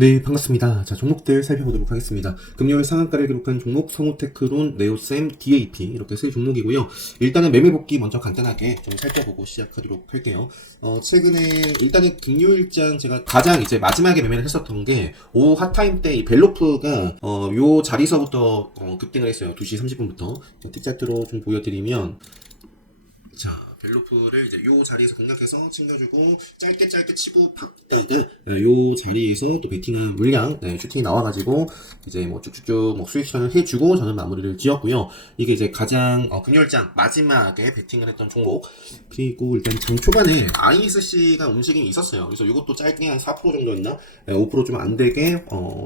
네, 반갑습니다. 자, 종목들 살펴보도록 하겠습니다. 금요일 상한가를 기록한 종목 성우테크론, 네오셈, DAP 이렇게 세 종목이고요. 일단은 매매 복귀 먼저 간단하게 좀 살펴보고 시작하도록 할게요. 최근에 일단은 금요일장 제가 가장 이제 마지막에 매매를 했었던 게 오후 핫타임 때 이 벨로프가 요 자리서부터 급등을 했어요. 2시 30분부터. T차트로 좀 보여드리면 자, 벨로프를 이제 요 자리에서 공략해서 챙겨주고 짧게 치고 요 자리에서 또 베팅한 물량 슈팅이 나와가지고 이제 뭐 쭉쭉쭉 뭐 수익 실현을 해주고 저는 마무리를 지었고요. 이게 이제 가장 금요일장 마지막에 베팅을 했던 종목. 그리고 일단 장 초반에 ISC가 움직임이 있었어요. 그래서 요것도 짧게 한 4% 정도였나 5% 좀 안 되게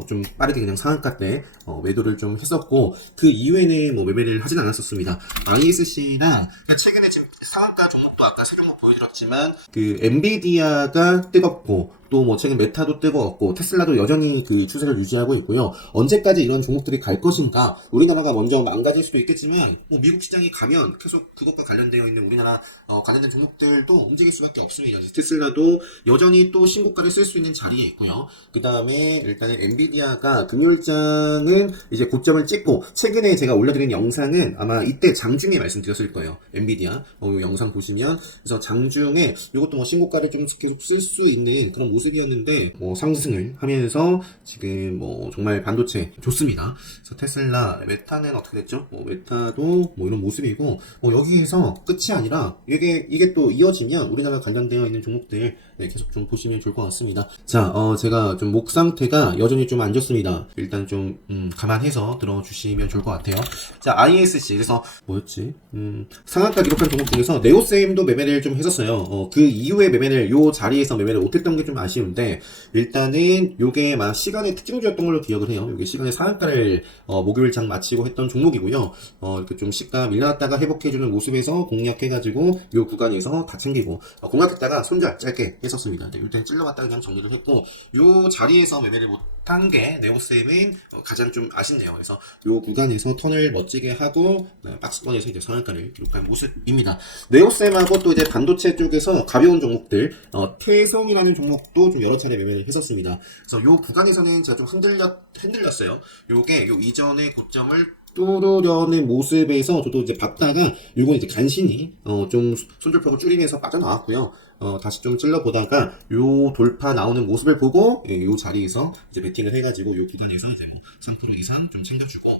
좀 빠르게 그냥 상한가 때 매도를 좀 했었고, 그 이후에는 뭐 매매를 하진 않았었습니다. ISC랑 최근에 지금 상한가 종목도 아까 세 종목 보여드렸지만 그 엔비디아가 뜨겁고 또 뭐 최근 메타도 뜨거웠고 테슬라도 여전히 그 추세를 유지하고 있고요. 언제까지 이런 종목들이 갈 것인가? 우리나라가 먼저 망가질 수도 있겠지만 뭐 미국 시장이 가면 계속 그것과 관련되어 있는 우리나라 관련된 종목들도 움직일 수밖에 없습니다. 테슬라도 여전히 또 신고가를 쓸 수 있는 자리에 있고요. 그 다음에 일단은 엔비디아가 금요일장은 이제 고점을 찍고, 최근에 제가 올려드린 영상은 아마 이때 장중에 말씀드렸을 거예요. 엔비디아 영상 보시면, 그래서 장중에 이것도 뭐 신고가를 좀 계속 쓸 수 있는 그런 모습이었는데 뭐 상승을 하면서 지금 뭐 정말 반도체 좋습니다. 그래서 테슬라, 메타는 어떻게 됐죠? 메타도 뭐 이런 모습이고, 여기에서 끝이 아니라 이게 또 이어지면 우리나라 관련되어 있는 종목들 계속 좀 보시면 좋을 것 같습니다. 자, 제가 좀 목 상태가 여전히 좀 안 좋습니다. 일단 좀 감안해서 들어주시면 좋을 것 같아요. 자, ISC, 그래서 뭐였지? 상한가 기록한 종목 중에서 네오셈도 매매를 좀 했었어요. 그 이후에 매매를 요 자리에서 매매를 못했던 게 좀 아쉬운데, 일단은 요게 막 시간의 특징주였던 걸로 기억을 해요. 요게 시간의 상한가를 목요일 장 마치고 했던 종목이고요. 이렇게 좀 시가 밀려났다가 회복해주는 모습에서 공략해가지고 요 구간에서 다 챙기고 공략했다가 손절 짧게 했었습니다. 일단 찔러봤다가 그냥 정리를 했고, 요 자리에서 매매를 못한 게 네오셈은 가장 좀 아쉽네요. 그래서 요 구간에서 턴을 멋지게 하고 박스권에서 이제 상한가를 기록한 모습입니다. 네오셈하고 또 이제 반도체 쪽에서 가벼운 종목들, 태성이라는 종목도 좀 여러 차례 매매를 했었습니다. 그래서 요 구간에서는 제가 좀 흔들렸어요. 요게 요 이전의 고점을 뚫으려는 모습에서 저도 이제 봤다가 요건 이제 간신히 좀 손절폭을 줄이면서 빠져나왔고요. 다시 좀 찔러보다가 요 돌파 나오는 모습을 보고 요 자리에서 이제 베팅을 해가지고 요 구간에서 이제 뭐 3% 이상 좀 챙겨주고,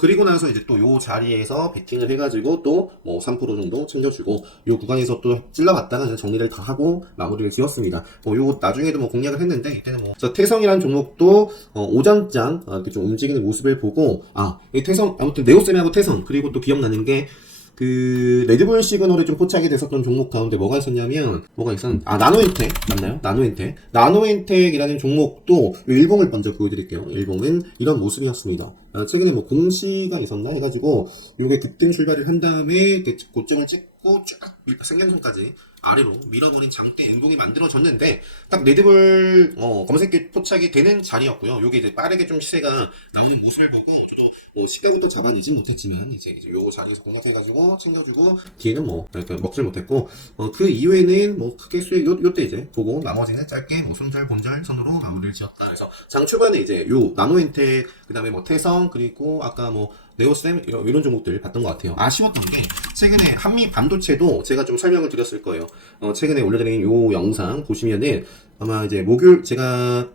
그리고 나서 이제 또 요 자리에서 베팅을 해가지고 또 뭐 3% 정도 챙겨주고, 요 구간에서 또 찔러봤다가 그냥 정리를 다 하고 마무리를 지었습니다. 요 나중에도 뭐 공략을 했는데, 이때는 뭐, 태성이라는 종목도, 오전장, 이렇게 좀 움직이는 모습을 보고, 이 태성, 아무튼 네오셈하고 태성, 그리고 또 기억나는 게, 레드불 시그널이 좀 포착이 됐었던 종목 가운데 뭐가 있었냐면, 나노엔텍, 맞나요? 나노엔텍이라는 종목도, 일봉을 먼저 보여드릴게요. 일봉은 이런 모습이었습니다. 최근에 뭐 공시가 있었나 해가지고, 요게 급등 출발을 한 다음에, 고점을 찍고 쫙 생명선까지 아래로 밀어버린 장대 행동이 만들어졌는데, 딱 레드불 검색기 포착이 되는 자리였고요. 요게 이제 빠르게 좀 시세가 나오는 모습을 보고, 저도 시가부터 잡아내진 못했지만 이제 요 자리에서 공략해가지고 챙겨주고, 뒤에는 뭐 이렇게 먹질 못했고, 그 이후에는 뭐 크게 수익 요때 이제 보고 나머지는 짧게 뭐 손절 본절 선으로 마무리를 지었다. 그래서 장 초반에 이제 요 나노엔텍, 그 다음에 뭐 태성, 그리고 아까 뭐 네오셈 이런 종목들 봤던 것 같아요. 아쉬웠던 게 최근에 한미 반도체도 제가 좀 설명을 드렸을 거예요. 최근에 올려드린 요 영상 보시면은 아마 이제 목요일 제가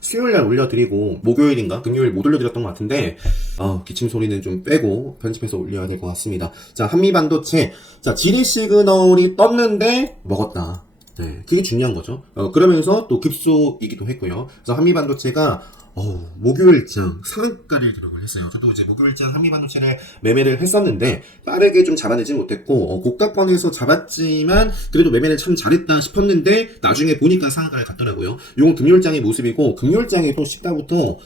수요일날 올려드리고 목요일인가 금요일 못 올려드렸던 것 같은데, 기침 소리는 좀 빼고 편집해서 올려야 될 것 같습니다. 자, 한미 반도체, 자, 지리 시그널이 떴는데 먹었다. 네, 그게 중요한 거죠. 그러면서 또 급소이기도 했고요. 그래서 한미 반도체가 목요일장 상한가를 기록을 했어요. 저도 이제 목요일장 한미반도체를 매매를 했었는데 빠르게 좀 잡아내지 못했고, 고가권에서 잡았지만 그래도 매매를 참 잘했다 싶었는데 나중에 보니까 상한가를 갔더라고요. 이건 금요일장의 모습이고, 금요일장에 또 시가부터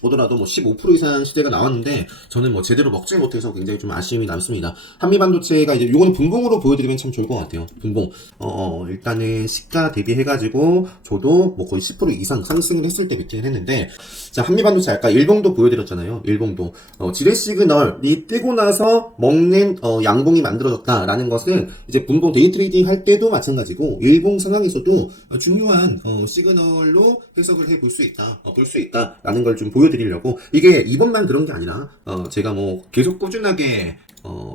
보더라도 뭐 15% 이상 시세가 나왔는데 저는 뭐 제대로 먹질 못해서 굉장히 좀 아쉬움이 남습니다. 한미반도체가 이제 요거는 분봉으로 보여드리면 참 좋을 것 같아요. 분봉. 일단은 시가 대비해가지고 저도 뭐 거의 10% 이상 상승을 했을 때 베팅을 했는데, 자, 한미반도체 아까 일봉도 보여드렸잖아요. 일봉도. 지뢰 시그널이 뜨고 나서 먹는 양봉이 만들어졌다라는 것은 이제 분봉 데이 트레이딩 할 때도 마찬가지고 일봉 상황에서도 중요한 시그널로 해석을 해볼 수 있다, 볼 수 있다라는 걸 좀 보여드리려고. 이게 이번만 그런 게 아니라 제가 뭐 계속 꾸준하게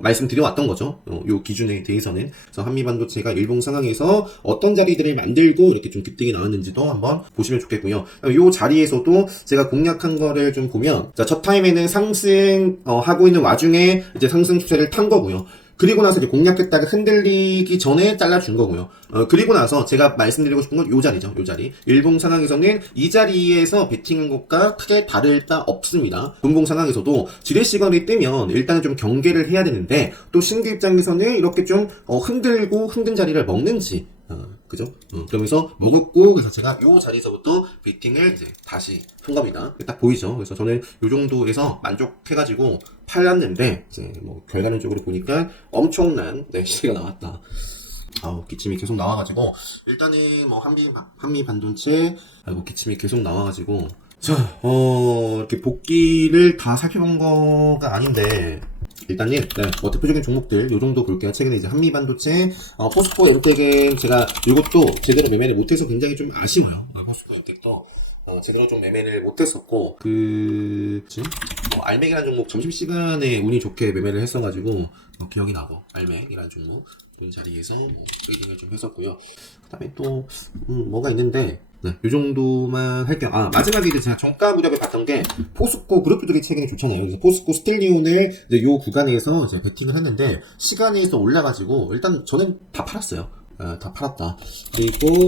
말씀드려왔던 거죠. 요 기준에 대해서는. 그래서 한미반도체가 일봉 상황에서 어떤 자리들을 만들고 이렇게 좀 급등이 나왔는지도 한번 보시면 좋겠고요. 요 자리에서도 제가 공략한 거를 좀 보면, 자, 첫 타임에는 상승 하고 있는 와중에 이제 상승 추세를 탄 거고요. 그리고 나서 이제 공략했다가 흔들리기 전에 잘라준 거고요. 그리고 나서 제가 말씀드리고 싶은 건 요 자리죠. 요 자리. 일봉 상황에서는 이 자리에서 베팅한 것과 크게 다를 바 없습니다. 분봉 상황에서도 지뢰 시간이 뜨면 일단은 좀 경계를 해야 되는데, 또 신규 입장에서는 이렇게 좀 흔들고 흔든 자리를 먹는지, 그죠? 그러면서 먹었고, 그래서 제가 요 자리에서부터 베팅을 이제 다시 한 겁니다. 딱 보이죠? 그래서 저는 요 정도에서 만족해가지고 팔았는데, 이제 뭐 결과론적으로 보니까 엄청난 시세가 나왔다. 기침이 계속 나와가지고, 일단은 뭐 한미 반도체, 기침이 계속 나와가지고, 자, 이렇게 복귀를 다 살펴본 거가 아닌데, 일단은, 뭐 대표적인 종목들, 요 정도 볼게요. 최근에 이제 한미반도체, 포스코 엔텍은 제가 이것도 제대로 매매를 못해서 굉장히 좀 아쉬워요. 포스코 엔텍도, 제대로 좀 매매를 못했었고, 알맥이라는 종목 점심시간에 운이 좋게 매매를 했어가지고, 기억이 나고, 알맥이라는 종목, 그 자리에서 트레이딩을 좀 했었고요. 그 다음에 또, 뭐가 있는데, 이 정도만 할게요. 마지막에 이제 제가 정가 무렵에 봤던 게, 포스코 그룹들이 최근에 좋잖아요. 그래서 포스코 스틸리온을 이제 요 구간에서 이제 베팅을 했는데, 시간에서 올라가지고, 일단 저는 다 팔았어요. 다 팔았다. 그리고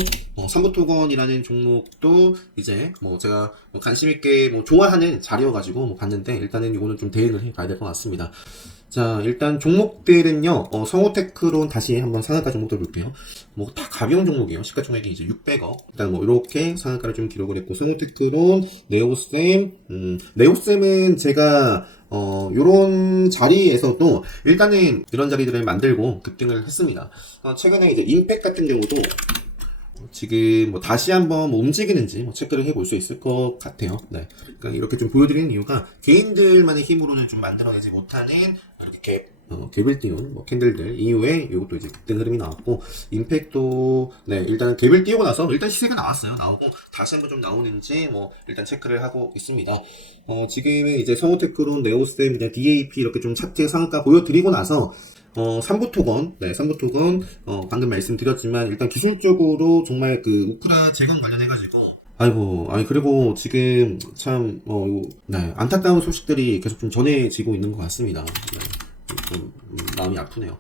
삼부토건이라는 종목도 이제 뭐 제가 관심있게 뭐 좋아하는 자리여가지고 뭐 봤는데, 일단은 이거는 좀 대응을 해봐야 될 것 같습니다. 자, 일단 종목들은요, 성호테크론 다시 한번 상한가 종목들 볼게요. 뭐 다 가벼운 종목이에요. 시가총액이 이제 600억. 일단 뭐 이렇게 상한가를 좀 기록을 했고, 성호테크론, 네오셈은 제가 요런 자리에서도 일단은 이런 자리들을 만들고 급등을 했습니다. 최근에 이제 임팩 같은 경우도 지금 뭐 다시 한번 뭐 움직이는지 뭐 체크를 해볼 수 있을 것 같아요. 네. 그러니까 이렇게 좀 보여드리는 이유가, 개인들만의 힘으로는 좀 만들어내지 못하는 이렇게 갭을 띄운 뭐 캔들들 이후에 이것도 이제 급등 흐름이 나왔고, 임팩도 일단 갭을 띄우고 나서 일단 시세가 나오고 다시 한번 좀 나오는지 뭐 일단 체크를 하고 있습니다. 지금은 이제 성호테크론, 네오셈, DAP 이렇게 좀 차트 상한가 보여드리고 나서 삼부토건, 방금 말씀드렸지만, 일단 기술적으로 정말 그 우크라 재건 관련해가지고, 그리고 지금 참, 안타까운 소식들이 계속 좀 전해지고 있는 것 같습니다. 좀, 마음이 아프네요.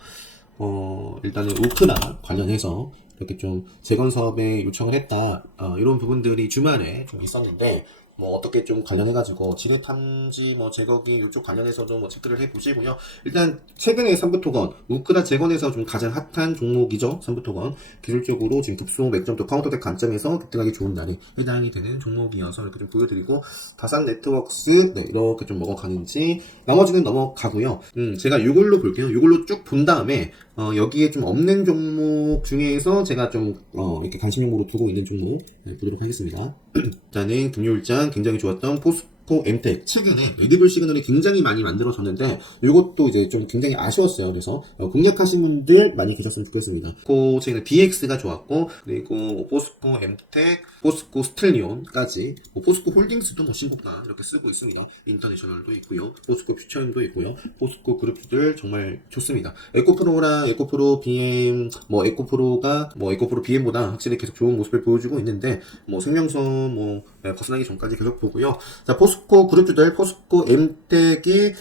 일단은 우크라 관련해서 이렇게 좀 재건 사업에 요청을 했다, 이런 부분들이 주말에 좀 있었는데, 뭐 어떻게 좀 관련해가지고 지뢰 탐지 뭐 제거기 이쪽 관련해서도 뭐 체크를 해보시고요. 일단 최근에 삼부토건 우크라 재건에서 좀 가장 핫한 종목이죠. 삼부토건 기술적으로 지금 급속 맥점도 카운터덱 관점에서 급등하기 좋은 날이 해당이 되는 종목이어서 이렇게 좀 보여드리고, 다산 네트워크스 이렇게 좀 먹어가는지 나머지는 넘어가고요. 제가 이걸로 볼게요. 이걸로 쭉 본 다음에 여기에 좀 없는 종목 중에서 제가 좀 이렇게 관심용으로 두고 있는 종목 보도록 하겠습니다. 일단은 금요일장 굉장히 좋았던 포스코 엔텍, 최근에 레드불 시그널이 굉장히 많이 만들어졌는데 이것도 이제 좀 굉장히 아쉬웠어요. 그래서 공략하신 분들 많이 계셨으면 좋겠습니다. 최근에 DX가 좋았고, 그리고 포스코 엔텍, 포스코 스틸리온까지, 포스코 홀딩스도 뭐 신고가 이렇게 쓰고 있습니다. 인터내셔널도 있고요, 포스코 퓨처임도 있고요, 포스코 그룹들 정말 좋습니다. 에코프로랑 에코프로 BM, 에코프로가 에코프로 BM보다 확실히 계속 좋은 모습을 보여주고 있는데, 생명선 벗어나기 전까지 계속 보고요. 자, 포스코 그룹주들, 포스코 엠텍이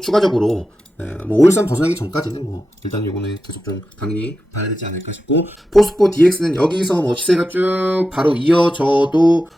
추가적으로 올선 벗어나기 전까지는 일단 요거는 계속 좀 당연히 봐야 되지 않을까 싶고, 포스코 DX는 여기서 시세가 쭉 바로 이어져도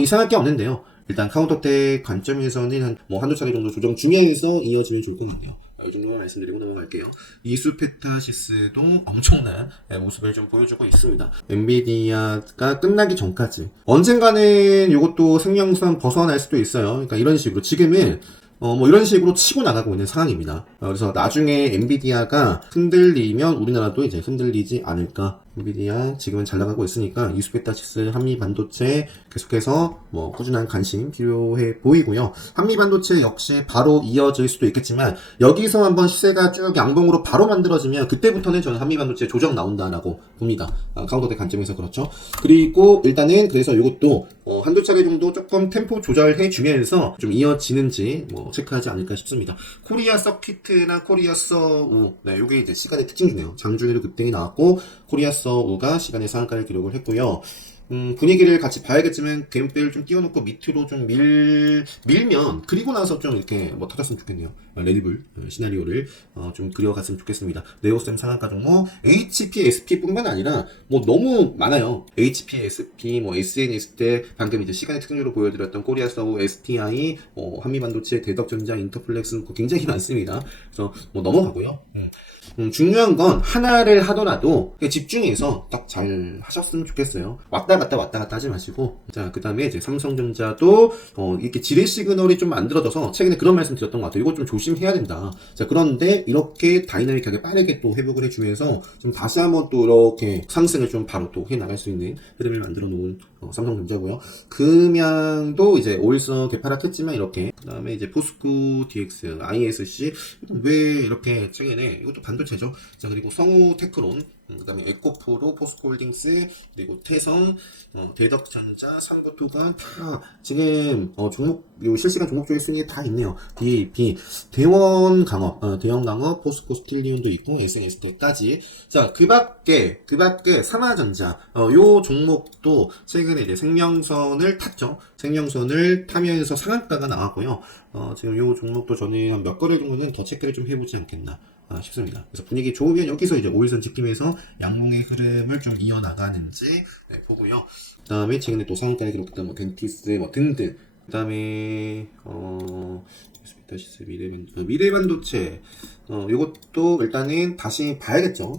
이상할 게 없는데요. 일단 카운터덱 관점에서는 한두 차례 정도 조정 주면서 이어지면 좋을 것 같네요. 이 정도만 말씀드리고 넘어갈게요. 이수페타시스도 엄청난 모습을 좀 보여주고 있습니다. 엔비디아가 끝나기 전까지 언젠가는 이것도 생명선 벗어날 수도 있어요. 그러니까 이런 식으로 지금은 뭐 이런 식으로 치고 나가고 있는 상황입니다. 그래서 나중에 엔비디아가 흔들리면 우리나라도 이제 흔들리지 않을까. 엔비디아 지금은 잘 나가고 있으니까 이수페타시스 한미 반도체 계속해서 뭐 꾸준한 관심 필요해 보이고요. 한미 반도체 역시 바로 이어질 수도 있겠지만 여기서 한번 시세가 쭉 양봉으로 바로 만들어지면 그때부터는 저는 한미 반도체 조정 나온다라고 봅니다. 카운터대 관점에서 그렇죠. 그리고 일단은 그래서 이것도 한두 차례 정도 조금 템포 조절해 주면서 좀 이어지는지 뭐 체크하지 않을까 싶습니다. 코리아 서킷이나 코리아 서우, 네, 요게 이제 시간의 특징이네요. 장중에도 급등이 나왔고 코리아 서우가 시간의 상한가를 기록을 했고요. 분위기를 같이 봐야겠지만 갬배를 좀 띄워놓고 밑으로 좀 밀면 그리고 나서 좀 이렇게 뭐 터졌으면 좋겠네요. 레디불 시나리오를 좀 그려갔으면 좋겠습니다. 네오셈 상한가 종목 HPSP 뿐만 아니라 뭐 너무 많아요. HPSP 뭐 SNS 때 방금 이제 시간의 특징으로 보여드렸던 코리아서우, STI, 한미반도체, 대덕전자, 인터플렉스 굉장히 많습니다. 그래서 뭐 넘어가고요. 중요한 건 하나를 하더라도 집중해서 딱 잘 하셨으면 좋겠어요. 왔다 갔다 하지 마시고. 자, 그 다음에 이제 삼성전자도 이렇게 지뢰 시그널이 좀 만들어져서 최근에 그런 말씀 드렸던 것 같아요. 이거 좀 조심해야 된다. 자, 그런데 이렇게 다이나믹하게 빠르게 또 회복을 해주면서 좀 다시 한번 또 이렇게 상승을 좀 바로 또 해나갈 수 있는 흐름을 만들어 놓은 삼성전자고요. 금양도 이제 오일선 개파락했지만 이렇게. 그 다음에 이제 포스코 DX, ISC 왜 이렇게 최근에 이것도 반도체죠. 자, 그리고 성우테크론, 그 다음에 에코프로, 포스코홀딩스, 그리고 태성, 대덕전자, 삼부토관 다 지금 종목 실시간 종목조회 순위에 다 있네요. DAP, 대원강업, 포스코 스틸리온도 있고 SNS까지. 자, 그 밖에 삼화전자 요 종목도 최근에 이제 생명선을 탔죠. 생명선을 타면서 상한가가 나왔고요. 지금 요 종목도 저는 한 몇 거래 정도는 더 체크를 좀 해보지 않겠나 싶습니다. 그래서 분위기 좋으면 여기서 이제 5일선 지키면서 양봉의 흐름을 좀 이어나가는지 보고요. 그 다음에 최근에 또 상한가에 기록했던 뭐 덴티스 뭐 등등. 그 다음에 미래반도체 이것도 일단은 다시 봐야겠죠.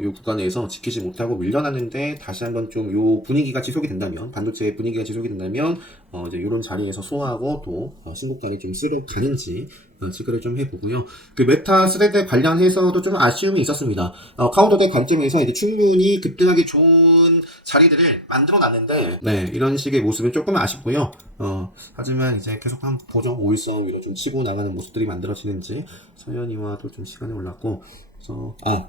요 구간에서 지키지 못하고 밀려났는데 다시 한번 좀 요 분위기가 지속이 된다면, 반도체 분위기가 지속이 된다면 이제 이런 자리에서 소화하고 또 신고가를 좀 쓰러 가는지 체크를 좀 해보고요. 그 메타 스레드 관련해서도 좀 아쉬움이 있었습니다. 카운터대 관점에서 이제 충분히 급등하기 좋은 자리들을 만들어놨는데, 네, 이런 식의 모습은 조금 아쉽고요. 하지만 이제 계속 한번 보죠. 5일선 위로 좀 치고 나가는 모습들이 만들어지는지. 서현이와도 좀 시간이 올랐고.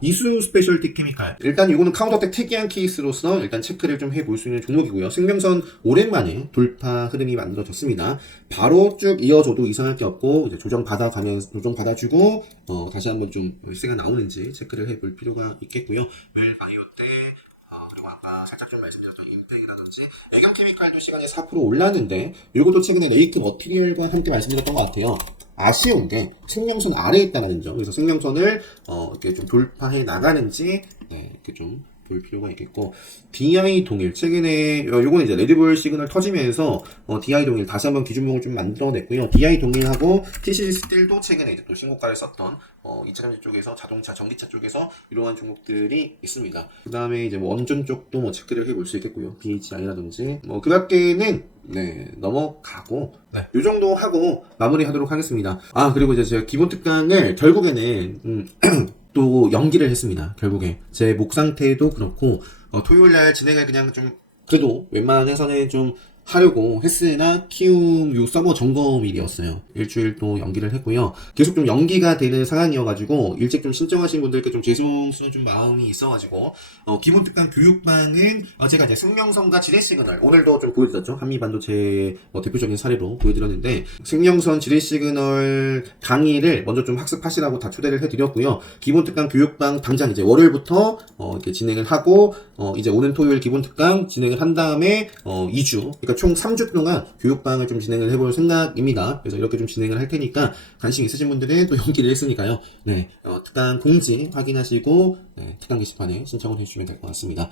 이수 스페셜티 케미칼. 일단 이거는 카운터텍 특이한 케이스로서 일단 체크를 좀 해볼 수 있는 종목이고요. 생명선 오랜만에 돌파 흐름이 만들어졌습니다. 바로 쭉 이어져도 이상할 게 없고, 이제 조정 받아주고, 다시 한번 좀 월세가 나오는지 체크를 해볼 필요가 있겠고요. 웰바이오 때, 그리고 아까 살짝 좀 말씀드렸던 인텍이라든지 애경 케미칼도 시간에 4% 올랐는데, 이것도 최근에 레이크 머티리얼과 함께 말씀드렸던 것 같아요. 아쉬운 게 생명선 아래에 있다는 점. 그래서 생명선을 이렇게 좀 돌파해 나가는지 이렇게 좀 볼 필요가 있겠고, DI 동일 최근에 요거는 이제 레드불 시그널 터지면서 DI 동일 다시 한번 기준목을 좀 만들어냈고요. DI 동일하고 TCG 스틸도 최근에 이제 또 신고가를 썼던 2차 전지 쪽에서 자동차, 전기차 쪽에서 이러한 종목들이 있습니다. 그 다음에 이제 뭐 원전 쪽도 뭐 체크를 해볼 수 있겠고요. BHI라든지 뭐 그 밖에는 넘어가고 요 정도 하고 마무리하도록 하겠습니다. 그리고 이제 제가 기본 특강을 결국에는 또 연기를 했습니다. 결국에 제 목 상태도 그렇고 토요일날 진행을 그냥 좀 그래도 웬만해서는 좀 하려고 했으나 키움 요 서버 점검일이었어요. 일주일 또 연기를 했고요. 계속 좀 연기가 되는 상황이어가지고 일찍 좀 신청하신 분들께 좀 죄송스러운 좀 마음이 있어가지고 기본 특강 교육반은 제가 이제 생명선과 지뢰 시그널 오늘도 좀 보여드렸죠. 한미반도체 대표적인 사례로 보여드렸는데 생명선 지뢰 시그널 강의를 먼저 좀 학습하시라고 다 초대를 해드렸고요. 기본 특강 교육반 당장 이제 월요일부터 이렇게 진행을 하고 이제 오는 토요일 기본 특강 진행을 한 다음에 2주 그러니까 총 3주 동안 교육방을 좀 진행을 해볼 생각입니다. 그래서 이렇게 좀 진행을 할 테니까 관심 있으신 분들은 또 연기를 했으니까요. 특강 공지 확인하시고 특강 게시판에 신청을 해주시면 될 것 같습니다.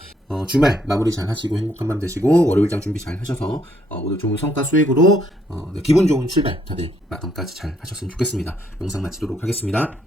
주말 마무리 잘 하시고 행복한 밤 되시고 월요일장 준비 잘 하셔서 모두 좋은 성과 수익으로 기분 좋은 출발 다들 마감까지 잘 하셨으면 좋겠습니다. 영상 마치도록 하겠습니다.